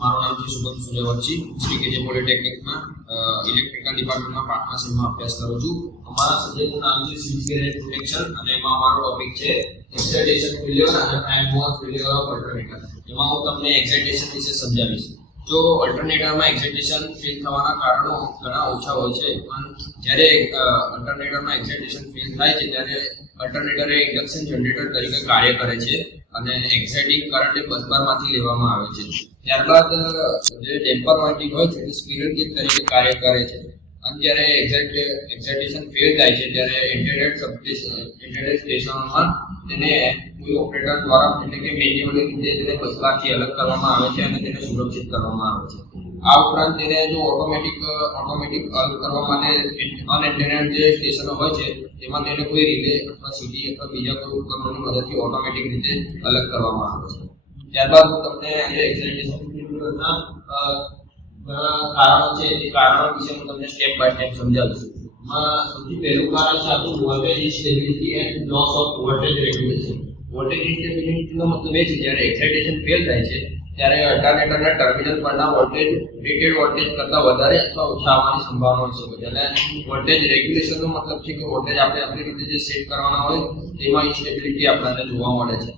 મારું નામ છે શુભમ સૂર્યવંશી, શ્રી કેજે પોલિટેકનિકમાં ઇલેક્ટ્રિકલ ડિપાર્ટમેન્ટમાં 5મા સેમમાં અભ્યાસ કરું છું. અમારા સબ્જેક્ટનું નામ છે સ્વિચગેર પ્રોટેક્શન અને એમાં અમારો ટોપિક છે એક્સાઇટેશન ફેલ્યોર અને time move failure of alternator. એમાં હું તમને એક્સાઇટેશન વિશે સમજાવીશ. જો અલ્ટરનેટરમાં એક્સાઇટેશન ફેલ થવાના કારણો ઘણા ઓછા હોય છે, પણ જ્યારે અલ્ટરનેટરમાં એક્સાઇટેશન ફેલ થાય છે ત્યારે અલ્ટરનેટર એ ઇન્ડક્શન જનરેટર તરીકે કાર્ય કરે છે અને એક્સાઇટિંગ કરંટ એ બસબારમાંથી લેવામાં આવે છે. ત્યારબાદ જે ડેમ્પર વાઇન્ડિંગ હોય છે તે સ્ક્વિરલ કેજ તરીકે કાર્ય કરે છે અને જ્યારે એક્સાઇટેશન ફેલ થાય છે ત્યારે ઇન્ટરનેટ સ્ટેશનોમાં તેને કોઈ ઓપરેટર દ્વારા એટલે કે મેન્યુઅલી રીતે તેને બસબારથી અલગ કરવામાં આવે છે અને તેને સુરક્ષિત કરવામાં આવે છે. આ ઉપરાંત તેને જો ઓટોમેટિક અલગ કરવા માટે અનઇન્ટરનેટ જે સ્ટેશનો હોય છે તેમાં તેને કોઈ રિલે અથવા સીડી અથવા બીજા કોઈ ઉપકરણોની મદદથી ઓટોમેટિક રીતે અલગ કરવામાં આવે છે. ત્યારબાદ હું તમને આજે એક્સાઇટેશન ફેલ્યોરના ઘણા કારણો છે તે કારણો વિશે હું તમને સ્ટેપ બાય સ્ટેપ સમજાવું છું. એમાં સૌથી પહેલું કારણ છે આપણું voltage instability and loss of voltage regulation. Voltage ઇન્સ્ટેબિલિટીનો મતલબ એ છે જ્યારે એક્સાઇટેશન ફેલ થાય છે ત્યારે અલ્ટરનેટરના ટર્મિનલ પરના વોલ્ટેજ રેટેડ વોલ્ટેજ કરતાં વધારે અથવા ઓછા આવવાની સંભાવના હોય છે. અને વોલ્ટેજ રેગ્યુલેશનનો મતલબ છે કે વોલ્ટેજ આપણે આપણી રીતે જે સેટ કરવાના હોય તેમાં ઇન્સ્ટેબિલિટી આપણને જોવા મળે છે.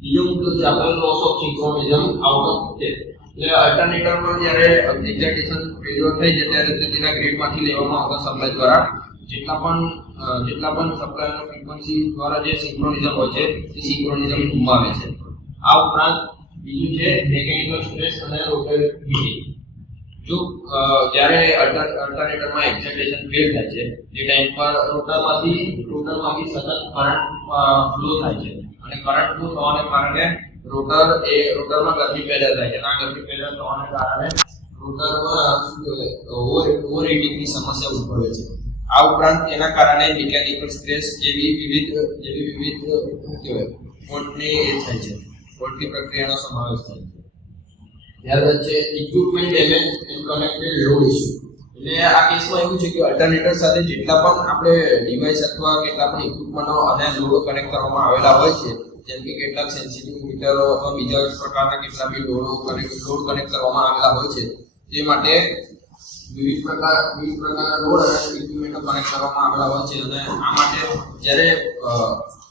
બીજો મુદ્દો છે આપણો loss of synchronism out of state. એટલે અલ્ટરનેટરમાં જ્યારે એક્સાઇટેશન ફેલ્યોર થઈ જાય ત્યારે તેના ગ્રીડમાંથી લેવામાં આવતા સપ્લાય દ્વારા જેટલા પણ સપ્લાયનો ફ્રીક્વન્સી દ્વારા જે સિંક્રોનિઝમ હોય છે તે સિંક્રોનિઝમ ગુમાવે છે. આ ઉપરાંત બીજું છે મેકેનિકલ સ્ટ્રેસ અને રોટેટિવિટી. જો જ્યારે અલ્ટરનેટરમાં એક્સાઇટેશન ફેલ થાય છે તે ટાઈમ પર રોટરમાંથી સતત કરંટ ફ્લો થાય છે અને કરંટ ફ્લો થવાને કારણે રોટરમાં ગરમી પેદા થાય છે. આ ગરમી પેદા થવાને કારણે રોટરમાં ઓવરહીટિંગની સમસ્યા ઉદ્ભવે છે. આ ઉપરાંત તેના કારણે મિકેનિકલ સ્ટ્રેસ જેવી વિવિધ ફોલ્ટની થાય છે. ફોલ્ટની પ્રક્રિયાનો સમાવેશ થાય છે. ત્યારબાદ છે equipment damage and connected load issue. એટલે આ કેસમાં એવું છે કે અલ્ટરનેટર સાથે જેટલા પણ આપણે ડિવાઇસ અથવા કેટલા પણ ઇક્વિપમેન્ટો અને લોડ કનેક્ટ કરવામાં આવેલા હોય છે, જેમ કે કેટલાક સેન્સિટિવ મીટરો અથવા બીજા પ્રકારના કેટલા બી લોડ કનેક્ટ કરવામાં આવેલા હોય છે, તે માટે વિવિધ પ્રકારના લોડ અને ઇક્વિપમેન્ટો કનેક્ટ કરવામાં આવેલા હોય છે. અને આ માટે જ્યારે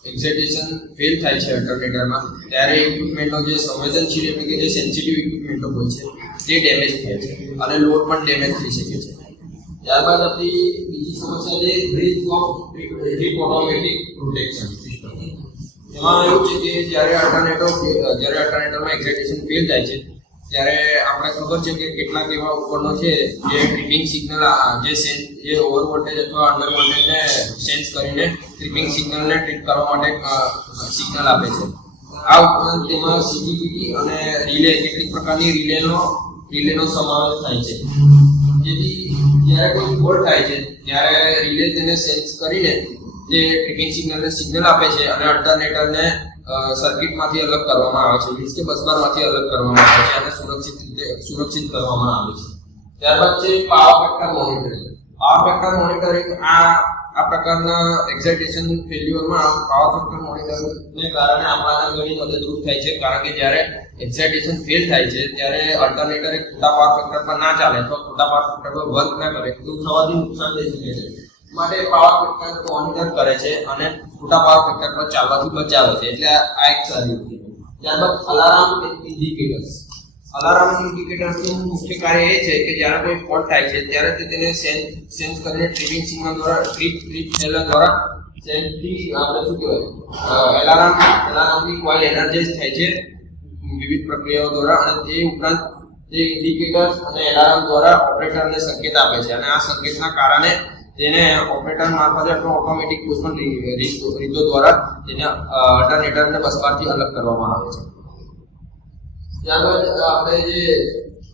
એક્સાઇટેશન ફેલ થાય છે અલ્ટરનેટરમાં ત્યારે ઇક્વિપમેન્ટનો જે સંવેદનશીલ એટલે કે જે સેન્સિટિવ ઇક્વિપમેન્ટો હોય છે તે ડેમેજ થાય છે અને લોડ પણ ડેમેજ થઈ શકે છે. ત્યારબાદ આપણી બીજી સમસ્યા છે risk of automatic protection system. એમાં એવું છે કે જ્યારે અલ્ટરનેટરમાં એક્સાઇટેશન ફેલ થાય છે ત્યારે આપણે ખબર છે કે કેટલાક એવા ઉપકરણો છે જે ટ્રિપિંગ સિગ્નલ જે ઓવર વોલ્ટેજ અથવા અંડર વોલ્ટેજને સેન્સ કરીને ટ્રિપિંગ સિગ્નલને ટ્રીટ કરવા માટે સિગ્નલ આપે છે. આ ઉપરાંત તેમાં સીજીપીટી અને રિલે કેટલીક પ્રકારની રિલેનો સમાવેશ થાય છે. જેથી જ્યારે કોઈ ફોલ્ટ થાય છે ત્યારે રિલે તેને સેન્સ કરીને જે ટ્રિપિંગ સિગ્નલ આપે છે અને અલ્ટરનેટરને સર્કિટમાંથી અલગ કરવામાં આવે છે, મીન્સ કે બસબારમાંથી અલગ કરવામાં આવે છે અને સુરક્ષિત કરવામાં આવે છે. ત્યારબાદ છે power factor monitoring. Power factor monitoring આ પ્રકારના એક્સાઇટેશન ફેલ્યુરમાં પાવર ફેક્ટર મોનિટરિંગને કારણે આપણને ઘણી મદદરૂપ થાય છે. કારણ કે જ્યારે એક્સાઇટેશન ફેલ થાય છે ત્યારે અલ્ટરનેટર એક ખોટા પાવર ફેક્ટર પર ના ચાલે અથવા ખોટા પાવર ફેક્ટર પર વર્ક ના કરે તો થવાથી નુકસાન થઈ શકે છે. માટે પાવર ફેક્ટર મોનિટર કરે છે અને ખોટા પાવર ફેક્ટર પર ચાલવાથી બચાવે છે. એટલે આ એક સારી વસ્તુ. ત્યારબાદ અલાર્મ ઇન્ડિકેટર્સ. અલાર્મ ઇન્ડિકેટર્સનું મુખ્ય કાર્ય એ છે કે જ્યારે કોઈ ફોલ્ટ થાય છે ત્યારે તેને સેન્સ કરીને ટ્રિપિંગ સિગ્નલ દ્વારા ટ્રીપ દ્વારા સેન્સથી આપણે શું કહેવાય એલાર્મની કોઇલ એનર્જાઇઝ થાય છે વિવિધ પ્રક્રિયાઓ દ્વારા. અને તે ઉપરાંત તે ઇન્ડિકેટર્સ અને એલાર્મ દ્વારા ઓપરેટરને સંકેત આપે છે અને આ સંકેતના કારણે તેને ઓપરેટર મારફતે અથવા ઓટોમેટિક કોઈ પણ રીતો દ્વારા તેને અલ્ટરનેટરને બસબારથી અલગ કરવામાં આવે છે. ત્યારબાદ આપણે જે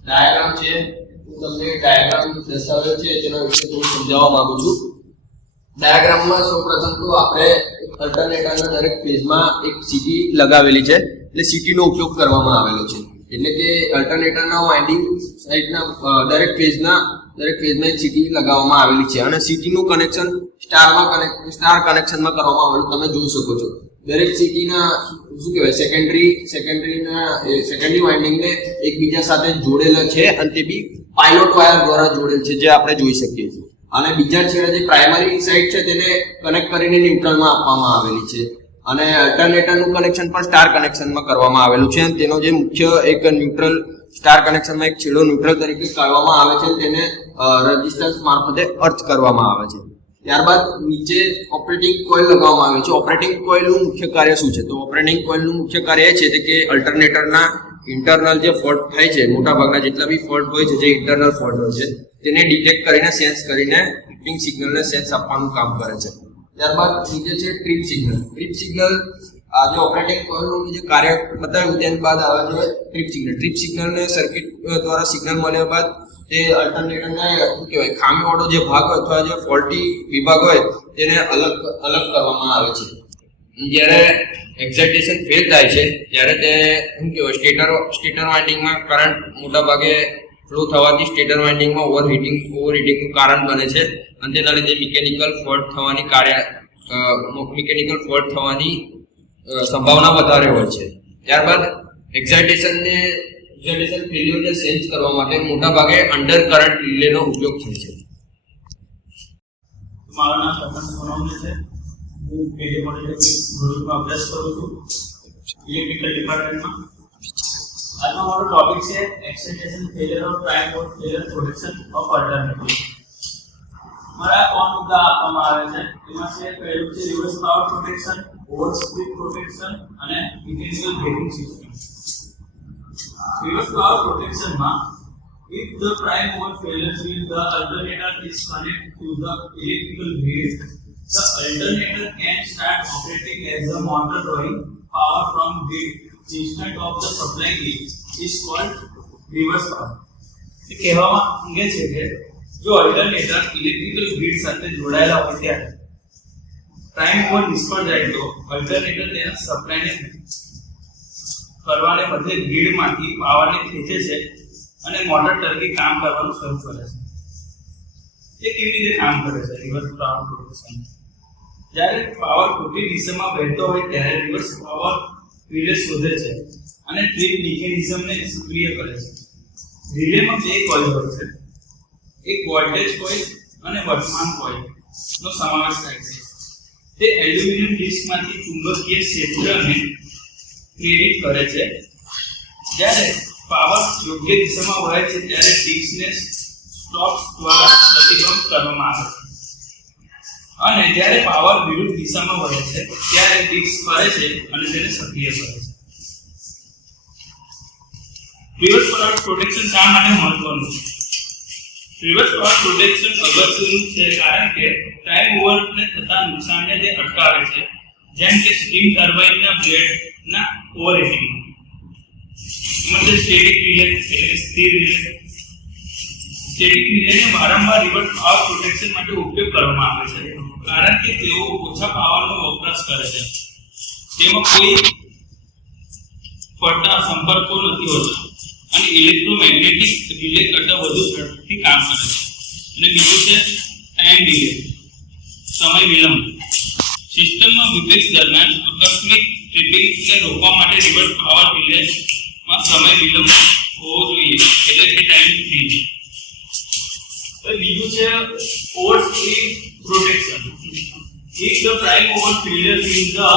ડાયાગ્રામ છે હું તમને ડાયાગ્રામ દર્શાવ્યો છે તેના વિશે થોડું સમજાવવા માંગુ છું. ડાયાગ્રામમાં સૌપ્રથમ તો આપણે અલ્ટરનેટરના દરેક ફેઝમાં એક સીટી લગાવેલી છે, એટલે સીટીનો ઉપયોગ કરવામાં આવેલો છે. એટલે કે અલ્ટરનેટરના વાઇન્ડિંગ સાઇડના દરેક ફેઝમાં એક સીટી લગાવવામાં આવેલી છે અને સીટીનું કનેક્શન સ્ટાર કનેક્શનમાં કરવામાં આવેલું તમે જોઈ શકો છો. દરેક સિટીના શું કહેવાય સેકન્ડરી વાઇન્ડિંગને એકબીજા સાથે જોડેલા છે અને તે બી પાયલોટ વાયર દ્વારા જોડેલ છે, જે આપણે જોઈ શકીએ છીએ. અને બીજા છેડે જે પ્રાઇમરી સાઇડ છે તેને કનેક્ટ કરીને ન્યુટ્રલમાં આપવામાં આવેલી છે. અને અલ્ટરનેટરનું કનેક્શન પણ સ્ટાર કનેક્શનમાં કરવામાં આવેલું છે. અને તેનો જે મુખ્ય એક ન્યુટ્રલ સ્ટાર કનેક્શનમાં એક છેડો ન્યુટ્રલ તરીકે કરવામાં આવે છે, તેને રેઝિસ્ટન્સ મારફતે અર્થ કરવામાં આવે છે. ત્યારબાદ નીચે ઓપરેટિંગ કોઇલ લગાવવામાં આવે છે. ઓપરેટિંગ કોઇલનું મુખ્ય કાર્ય શું છે? તો ઓપરેટિંગ કોઇલનું મુખ્ય કાર્ય એ છે કે અલ્ટરનેટરના ઇન્ટરનલ જે ફોલ્ટ થાય છે, મોટાભાગના જેટલા બી ફોલ્ટ હોય છે, જે ઇન્ટરનલ ફોલ્ટ હોય છે, તેને ડિટેક્ટ કરીને સેન્સ કરીને ટ્રિપિંગ સિગ્નલને સેન્સ આપવાનું કામ કરે છે. ત્યારબાદ નીચે છે ટ્રીપ સિગ્નલ. ટ્રીપ સિગ્નલ આ જે ઓપરેટિંગ કોઇલનું જે કાર્ય બતાવ્યું તેના બાદ આવે છે ટ્રીપ સિગ્નલ. ટ્રીપ સિગ્નલને સર્કિટ દ્વારા સિગ્નલ મળ્યા બાદ તે અલ્ટરનેટરને શું કહેવાય ખામીવાળો જે ભાગ અથવા જે ફોલ્ટી વિભાગ હોય તેને અલગ કરવામાં આવે છે. જ્યારે એક્સાઇટેશન ફેલ થાય છે ત્યારે તે શું કહેવાય સ્ટેટર વાઇન્ડિંગમાં કરંટ મોટાભાગે ફ્લો થવાથી સ્ટેટર વાઇન્ડિંગમાં ઓવરહીટિંગનું કારણ બને છે અને તેના લીધે મિકેનિકલ ફોલ્ટ થવાની સંભાવના વધારે હોય છે. ત્યારબાદ એક્સાઇટેશન ફેલ્યુરને સેન્સ કરવા માટે મોટાભાગે અંડર કરંટ રિલેનો ઉપયોગ થાય છે. મારું નામ તપન સોનવને છે. હું કેડી પોલિટેકનિક ભરૂચમાં અભ્યાસ કરું છું, ઇલેક્ટ્રિકલ ડિપાર્ટમેન્ટમાં. આજનો મારો ટોપિક છે excitation failure of prime mode failure protection of alternative. મારા 3 મુદ્દા આપવામાં આવે છે. એમાં છે પહેલું છે reverse power protection, over speed protection અને mechanical braking system. Reverse power protection if the prime mover fails when the alternator is connected to the electrical grid, the alternator can start operating as the motor drawing power from grid instead of the supplying it is called reverse power. એ કહેવામાં માંગે છે કે જો alternator electrical grid સાથે જોડાયેલા હોય ત્યારે prime mover નિષ્ફળ જાય તો અલ્ટરનેટર તેના સપ્લાયને કરવાને બદલે ગ્રીડમાંથી પાવરને ખેંચે છે અને મોટર તરીકે કામ કરવાનું શરૂ કરે છે. એ કેવી રીતે કામ કરે છે રિવર્સ પાવર પ્રોટેક્શન? જ્યારે પાવર ખોટી દિશામાં વહેતો હોય ત્યારે રિવર્સ પાવર રિલે શોધે છે અને ટ્રીપ મિકેનિઝમને સક્રિય કરે છે. રિલેમાં 2 કોઇલ હોય છે, એક વોલ્ટેજ કોઇલ અને વર્તમાન કોઇલનો સમાવેશ થાય છે. તે એલ્યુમિનિયમ ડિસ્કમાંથી ચુંબકીય ક્ષેત્રને પ્રેરિત કરે છે. જ્યારે પાવર યોગ્ય દિશામાં વહે છે ત્યારે ડિસ્કને સ્ટોક્સ દ્વારા પ્રતિબંધ કરવામાં આવે છે અને જ્યારે પાવર વિરુદ્ધ દિશામાં વહે છે ત્યારે ડિસ્ક ફરે છે અને તેને સક્રિય કરે છે. રિવર્સ પાવર પ્રોટેક્શન શા માટે મહત્વનું છે? રિવર્સ પાવર પ્રોટેક્શન અગત્યનું છે કારણ કે પ્રાઇમ મોવરને થતા નુકસાનને તે અટકાવે છે, જેમ કે સ્ટીમ ટર્બાઇનના બ્લેડના ઓવરહીટિંગ. મતલબ સ્ટેટિક રિલે એટલે સ્થિર રિલે. સ્ટેટિક રિલેને વારંવાર રિવર્સ પાવર પ્રોટેક્શન માટે ઉપયોગ કરવામાં આવે છે કારણ કે તેઓ ઓછા પાવરનો વપરાશ કરે છે. તેમાં કોઈ પડતા સંપર્કો નથી હોતા અને ઇલેક્ટ્રોમેગ્નેટિક રિલે કરતાં વધુ ઝડપથી કામ કરે છે. અને બીજું છે ટાઈમ ડિલે, સમય વિલંબ. સિસ્ટમમાં વિપેક્ષ દરમિયાન આકસ્મિક ટ્રિપિંગને રોકવા માટે રિવર્સ પાવર રિલેમાં સમય વિલંબ હોવો જોઈએ, એટલે કે ટાઈમ ડિલે. તો બીજું છે over speed protection. If the prime mover failure in the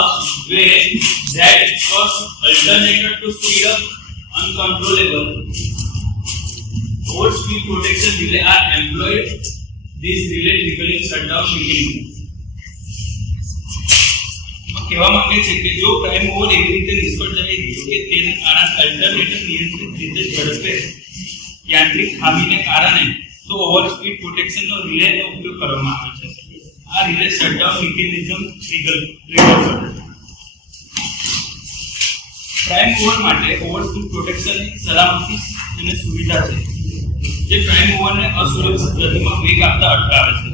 way that cause alternator to speed up uncontrollable, over speed protection relay are employed. This relay triggering shutdown mechanism. કહેવા માંગે છે કે જો prime mover એવી રીતે નિષ્ફળ જાય કે તેના કારણે અલ્ટરનેટર નિયંત્રિત રીતે ઝડપે યાંત્રિક ખામીને કારણે તો ઓવર સ્પીડ પ્રોટેક્શનનો રિલેનો ઉપયોગ કરવામાં આવે છે. આ રિલે શટડાઉન મિકેનિઝમ ટ્રિગર કરે છે. પ્રાઇમ મોવર માટે ઓવર સ્પીડ પ્રોટેક્શનની સલામતી અને સુવિધા છે જે પ્રાઇમ મોવરને અસુરક્ષિત ગતિમાં વેગ આપતા અટકાવે છે.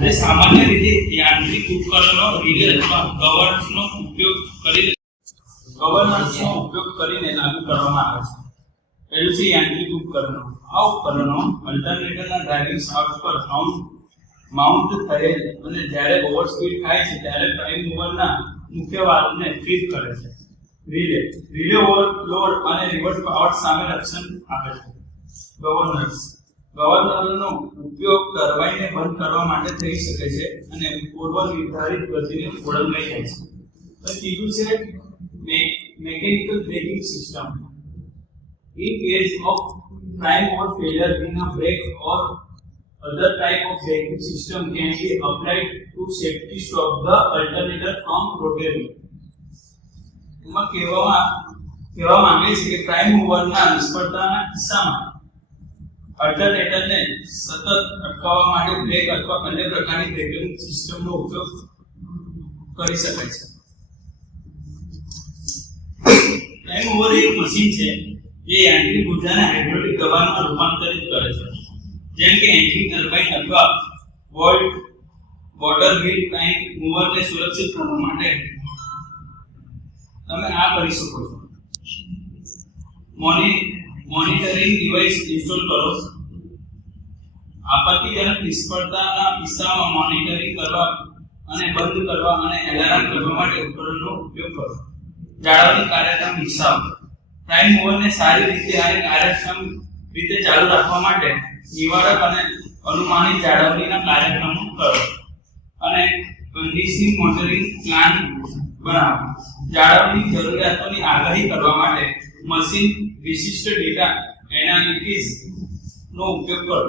તે સામાન્ય રીતે યાંત્રિક ઉપકરણો રિલે અથવા ગવર્નર્સનો ઉપયોગ કરીને લાગુ કરવામાં આવે છે. પહેલું છે યાંત્રિક ઉપકરણો. આ ઉપકરણો અલ્ટરનેટરના ડ્રાઇવિંગ શાફ્ટ પર માઉન્ટ થયેલ અને જ્યારે ઓવરસ્પીડ થાય છે ત્યારે પ્રાઇમ મૂવરના મુખ્ય વાલ્વને ફીડ કરે છે. રિલે ઓવરલોડ અને રિવર્સ પાવર સામે રક્ષણ આપે છે. ગવર્નરનો ઉપયોગ ટર્બાઇનને બંધ કરવા માટે થઈ શકે છે અને પૂર્વ નિર્ધારિત ગતિને ઓળંગાઈ જાય છે. તો ત્રીજું છે mechanical braking system. In case of prime mover failure in a brake or other type of braking system can be applied to safety stop the alternator from rotating. એમાં કહેવા માંગે છે કે પ્રાઇમ મૂવરના નિષ્ફળતાના કિસ્સામાં અલ્ટરનેટરને સતત અટકાવવા માટે બ્રેક અથવા અન્ય પ્રકારની બ્રેકિંગ સિસ્ટમનો ઉપયોગ કરી શકાય છે. પ્રાઇમ મૂવર એક મશીન છે જે યાંત્રિક ઉર્જાને હાઇડ્રોલિક દબાણમાં રૂપાંતરિત કરે છે. જેમ કે એન્જિન ટર્બાઇન અથવા વોટર વ્હીલ પ્રાઇમ મૂવરને સુરક્ષિત કરવા માટે તમે આ કરી શકો છો. મોનિટરિંગ ડિવાઇસ ઇન્સ્ટોલ કરો. આપત્તિજનક નિષ્ફળતાના કિસ્સામાં મોનિટરિંગ કરવા અને બંધ કરવા અને એલાર્મ કરવા માટે ઉપકરણનો ઉપયોગ કરો. જાળવણી કાર્યક્ષમ વિકસાવો. પ્રાઇમ મૂવરને સારી રીતે અને કાર્યક્ષમ રીતે ચાલુ રાખવા માટે નિવારક અને અનુમાનિત જાળવણીના કાર્યક્રમો કરો અને કન્ડિશનિંગ મોનિટરિંગ પ્લાન બનાવો. જાળવણી જરૂરિયાતોની આગાહી કરવા માટે મશીન વિશિષ્ટ ડેટા એનાલિટિક્સ નો ઉપયોગ કરો.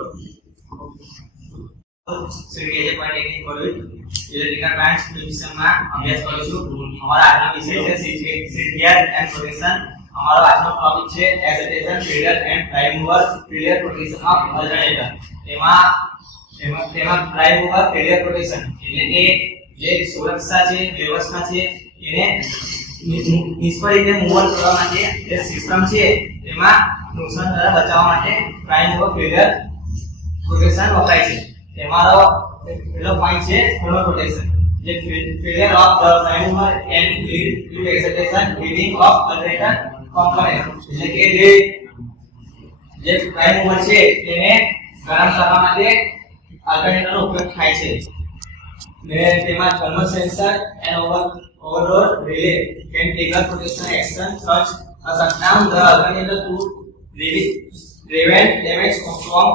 इलेक्ट्रिकल ब्रांच डिवीजन में अभ्यास करूँ. हमारा आज विषय है सीरियल एंड प्रोटेक्शन. हमारा आज टॉपिक है excitation failure and prime mover failure protection of alternator. તેમાં પ્રાઇમ મૂવર ફેલિયર પ્રોટેક્શન એટલે કે જે સુરક્ષા છે વ્યવસ્થા છે એને નિષ્ફળ રીતે મૂવ કરવા માટે જે સિસ્ટમ છે તેમાં નુકસાન દ્વારા બચાવવા માટે પ્રાઇમ મૂવર ફેલિયર પ્રોટેક્શન વપરાય છે. તેમાંનો પહેલો પોઈન્ટ છે થર્મલ પ્રોટેક્શન. જે failure of the prime mover and lead to excitation heating of alternator component એટલે કે જે પ્રાઇમ મૂવર છે તેને ગરમ કરવા માટે અલ્ટરનેટરનો ઉપયોગ થાય છે. ને તેમાં thermal sensor and overload relay can trigger protection action such as shutdown the alternator to prevent damage from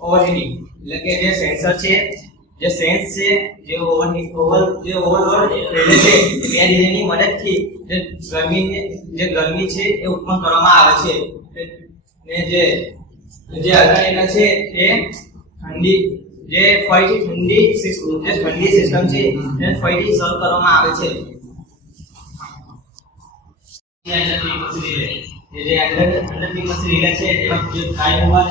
overheating. એટલે કે જે સેન્સર છે જે સેન્સ છે જે ઓવરલોડ relay છે તે રિલેની મદદથી જે ગરમી છે એ ઉત્પન્ન કરવામાં આવે છે. ને જે અલ્ટરનેટર છે એ ઠંડી સિસ્ટમ છે એને ફરીથી શરૂ કરવામાં આવે છે. અંદર ફ્રીક્વન્સી રિલે છે તેમાં જે prime mover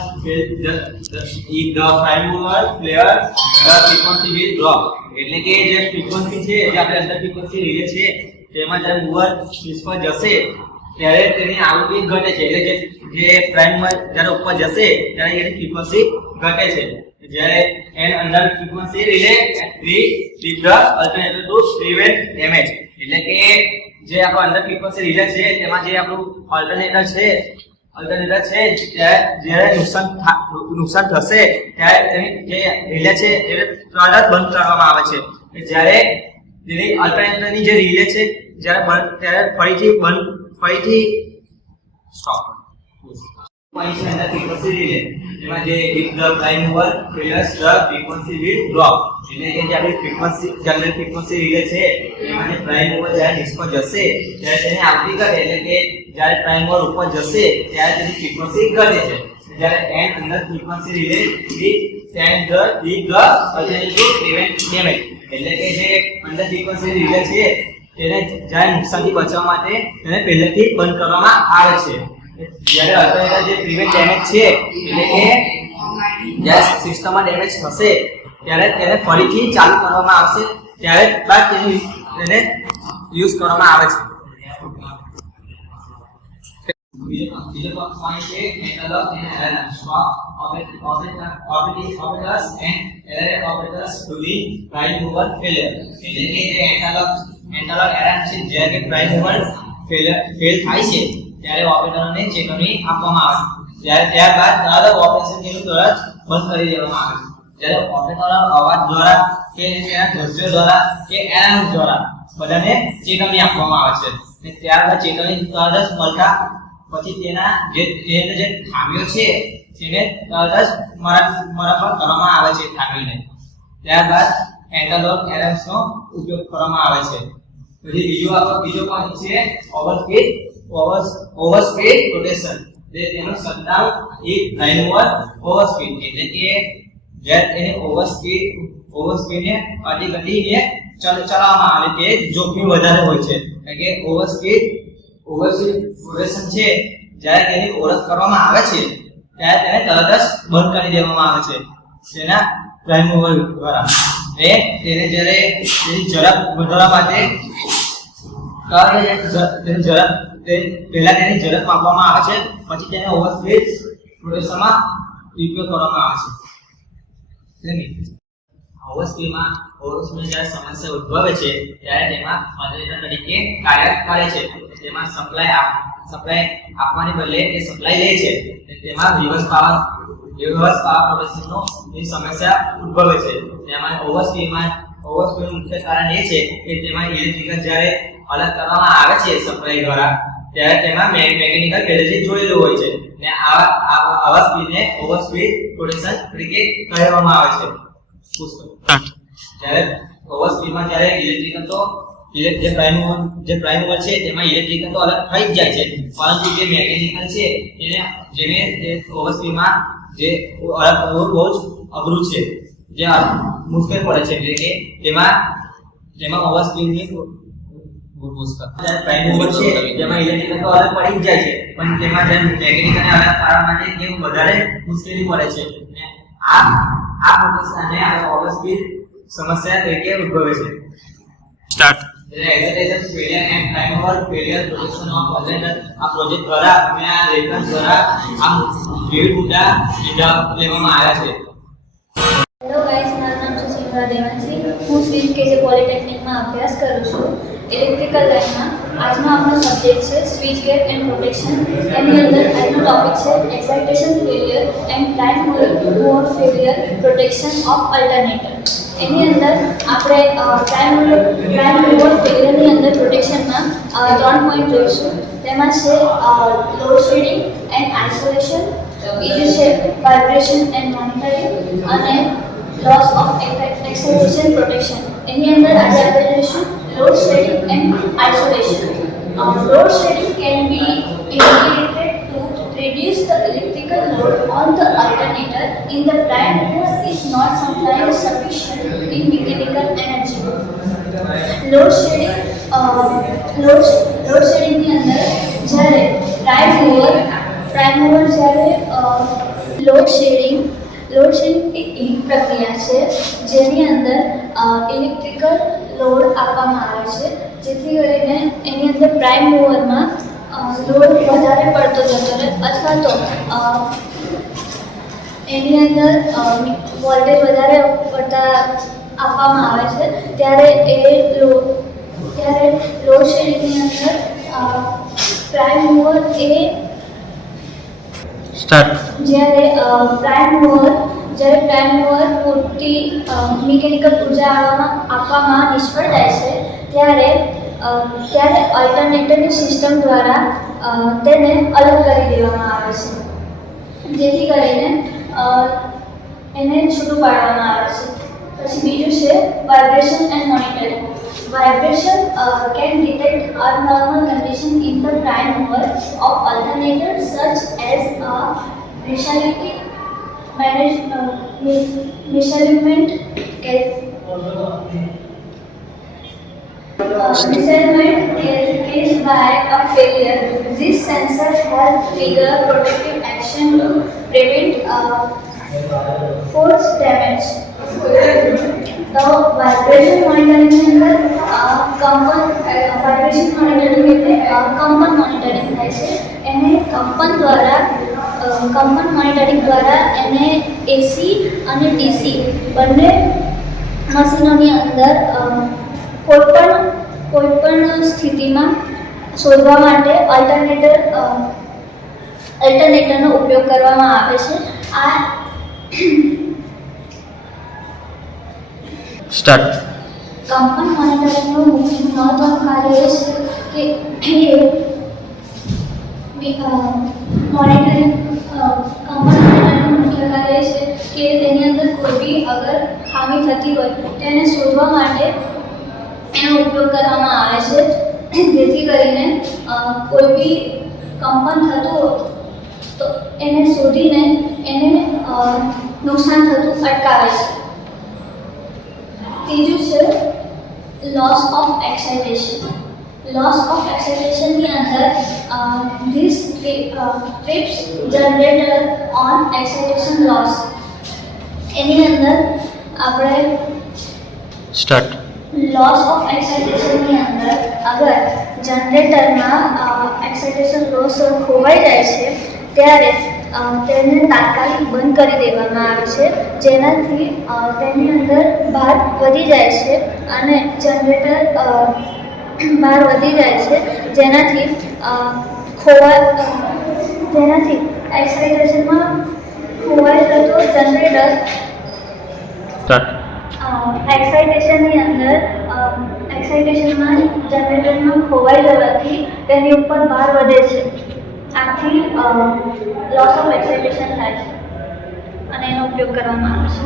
if the prime mover flares the frequency will drop. એટલે કે જે ફ્રીક્વન્સી છે જે આપણે અંદર ફ્રીક્વન્સી રિલે છે તેમાં જ્યારે મૂવર નિષ્ફળ જશે ત્યારે તેની આવૃત્તિ ઘટે છે. એટલે જે પ્રાઇમ મૂવર જ્યારે ઉપર જશે ત્યારે એની ફ્રીક્વન્સી ઘટે છે. જ્યારે એન અંદર frequency relay with the alternator to prevent damage. એટલે કે જે આપણો અંદર ફ્રીક્વન્સી રિલે છે તેમાં જે આપણું અલ્ટરનેટર છે ત્યારે જ્યારે નુકસાન થશે ત્યારે તેની જે રિલે છે એને તરત બંધ કરવામાં આવે છે. જ્યારે જેની અલ્ટરનેટરની જે રિલે છે ત્યારે ફરીથી સ્ટોપ અંદર ફ્રીક્વન્સી રિલે જેમાં જે if the prime mover fails the frequency will drop. એટલે કે જે આપણી ફ્રીક્વન્સી રિલે છે એમાં જે પ્રાઇમ મૂવર જ્યારે નિષ્ફળ જશે ત્યારે તેની આવૃત્તિ ઘટે. એટલે કે જ્યારે પ્રાઇમ મૂવર ઉપર જશે ત્યારે તેની ફ્રીક્વન્સી ઘટે છે. જ્યારે એન અંદર frequency relay with the alternative to prevent damage. એટલે કે જે અંદર ફ્રીક્વન્સી રિલે છે તેને જ્યારે નુકસાનથી બચાવવા માટે તેને પહેલેથી બંધ કરવામાં આવે છે. જ્યારે અલ્ટરનેટર જે પ્રિવેન્ટ ડેમેજ છે એટલે કે જ્યારે સિસ્ટમમાં ડેમેજ થશે ત્યારે તેને ફરીથી ચાલુ કરવામાં આવશે. ત્યારે બાદ તેને યુઝ કરવામાં આવે છે. બીજો પોઈન્ટ છે analog and analog stop operators and error operators to the prime mover failure. એટલે કે જે એનાલોગ એરર છે જ્યારે પ્રાઇમ મૂવર ફેલ થાય છે ત્યારે ઓપરેટરને ચેતવણી આપવામાં આવે છે. ત્યારબાદ તરત ઓપરેશન તરત બંધ કરી દેવામાં આવે છે. જ્યારે ઓપરેટર અવાજ દ્વારા કે તેના દ્રશ્યો દ્વારા કે એલાર્મ દ્વારા બધાને ચેતવણી આપવામાં આવે છે અને ત્યારબાદ ચેતવણી તરત જ મળતા પછી તેના જે ખામીઓ છે તેને તરત જ મરમ્મત કરવામાં આવે છે ખામીને. ત્યારબાદ એન્ટરલોક એરર્સનો ઉપયોગ કરવામાં આવે છે. પછી બીજો પોઈન્ટ છે ઓવરસ્પીડ રોટેશન. તેનું શટડાઉન ઇફ લાઇન ઓવરસ્પીડ, એટલે કે જ્યારે તેને ઓવરસ્પીડને ગતિને ચલાવવામાં આવે તે જોખમી વધારે હોય છે. એટલે કે ઓવરસ્પીડ રોટેશન છે જ્યારે તેની ઓવર કરવામાં આવે છે ત્યારે તેને તરત જ બંધ કરી દેવામાં આવે છે તેના પ્રાઇમ મૂવર દ્વારા. તેને જ્યારે તેની ઝડપ વધારવા માટે પહેલા તેની ઝડપ માપવામાં આવે છે, પછી તેને ઓવરસ્પીડ રોટેશનમાં ઉપયોગ કરવામાં આવે છે. ઓવરસ્પીડમાં જ્યારે સમસ્યા ઉદ્ભવે છે ત્યારે તેમાં ઓલ્ટરનેટર તરીકે કાર્ય કરે છે. તેમાં સપ્લાય આપવાની બદલે તે સપ્લાય લે છે. તેમાં રિવર્સ પાવર પ્રોટેશનનો સમસ્યા ઉદ્ભવે છે. તેમાં ઓવરસ્પીડ મુખ્ય કારણ એ છે કે તેમાં ઇલેક્ટ્રિકલ જ્યારે અલગ કરવામાં આવે છે સપ્લાય દ્વારા ત્યારે તેમાં મેકેનિકલ પહેલેથી જોડેલું હોય છે ને આવા સ્પીડને ઓવરસ્પીડ પ્રોટેશન તરીકે કહેવામાં આવે છે. જ્યારે ઓવરસ્પીડમાં જ્યારે જે પ્રાઇમ મૂવર છે તેમાં ઇલેક્ટ્રિકલ તો અલગ થઈ જ જાય છે, પરંતુ જે મેકેનિકલ છે જેને ઓવરસ્પીડમાં જે અલગ કરવું બહુ જ અઘરું છે, જે મુશ્કેલ પડે છે. એટલે કે તેમાં ઓવરસ્પીડની પ્રાઇમ મૂવર છે જેમાં ઇલેક્ટ્રિકલ તો અલગ પડી જ જાય છે, પણ તેમાં જે મેકેનિકલને અલગ પાડવા માટે તે વધારે મુશ્કેલી પડે છે. આ પ્રોસેસને ઓવરસ્પીડ સમસ્યા તરીકે ઉદ્ભવે છે. Start. Excitation failure and prime mover failure protection of alternator આ પ્રોજેક્ટ દ્વારા અને આ રેફરન્સ દ્વારા આમ વિવિધ મુદ્દા લેવામાં આવ્યા છે. હેલો ગાઈસ, મારું નામ છે સિમરા દેવાંશી. હું સ્વીટ કેજે પોલિટેકનિકમાં અભ્યાસ કરું છું ઇલેક્ટ્રિકલ લાઇનમાં. આજનો આપણો સબ્જેક્ટ છે સ્વિચ ગેર એન્ડ પ્રોટેક્શન. એની અંદર આજનો ટોપિક છે excitation failure and prime mover failure protection of alternator. એની અંદર આપણે પ્રાઇમ મૂવર ફેલિયરની અંદર પ્રોટેક્શનમાં 3 પોઈન્ટ જોઈશું. તેમાં છે લોડ શેડિંગ એન્ડ આઇસોલેશન, બીજું છે વાઇબ્રેશન એન્ડ મોનિટરિંગ અને લોસ ઓફ એક્સાઇટેશન પ્રોટેક્શન. એની અંદર આજે આપણે જોઈશું load shedding and isolation. Load shedding can be integrated to reduce the electrical load on the alternator in the plant where is not supplying sufficient in mechanical energy. Load shedding ની અંદર જ્યારે prime mover જ્યારે load shading એ એક પ્રક્રિયા છે જેની અંદર electrical load આપવામાં આવે છે, જેથી કરીને એની અંદર પ્રાઇમ મૂવરમાં લોડ વધારે પડતો જતો રહે અથવા તો એની અંદર વોલ્ટેજ વધારે પડતા આપવામાં આવે છે ત્યારે લોડ શેડિંગની અંદર પ્રાઇમ મૂવર જ્યારે પ્રાઇમ મૂવર પૂરતી મિકેનિકલ ઉર્જા આપવામાં નિષ્ફળ જાય છે ત્યારે ઓલ્ટરનેટરની સિસ્ટમ દ્વારા તેને અલગ કરી દેવામાં આવે છે, જેથી કરીને એને છૂટું પાડવામાં આવે છે. પછી બીજું છે vibration and monitoring. Vibration can detect abnormal condition in the prime mover of alternator such as a misalignment caused by a failure. This sensor helps trigger protective action to prevent force damage. तो vibration monitoring ની અંદર vibration monitoring એટલે કંપન monitoring થાય છે. એને કંપન monitoring દ્વારા એને એસી અને ડીસી બંને મશીનોની અંદર કોઈપણ સ્થિતિમાં શોધવા માટે ઓલ્ટરનેટરનો ઉપયોગ કરવામાં આવે છે. આ સ્ટાર્ટ. કંપન મોનિટરિંગનું મુખ્ય મહત્વનું કાર્ય એ છે કે મોનિટરિંગ કંપન મુખ્ય કાર્ય છે કે તેની અંદર કોઈ બી અગર ખામી થતી હોય તેને શોધવા માટે એનો ઉપયોગ કરવામાં આવે છે, જેથી કરીને કોઈ બી કંપન થતું હોય તો એને શોધીને એને નુકસાન થતું અટકાવે છે. ત્રીજું છે loss of excitation. Loss of એક્સાઇટેશનની અંદર this trips generator on excitation loss. એની અંદર આપણે સ્ટાર્ટ. લોસ ઓફ એક્સાઇટેશનની અંદર અગર જનરેટરમાં એક્સાઇટેશન લોસ ખોવાઈ જાય છે ત્યારે તેને તાત્કાલિક બંધ કરી દેવામાં આવે છે, જેનાથી તેની અંદર ભાર વધી જાય છે અને જનરેટર ભાર વધી જાય છે, જેનાથી એક્સાઇટેશનમાં ખોવાઈ જતો જનરેટર એક્સાઇટેશનની અંદર એક્સાઇટેશનમાં જનરેટરમાં ખોવાઈ જવાથી તેની ઉપર ભાર વધે છે. આથી લોસ ઓફ એક્સાઇટેશન થાય છે અને એનો ઉપયોગ કરવામાં આવે છે.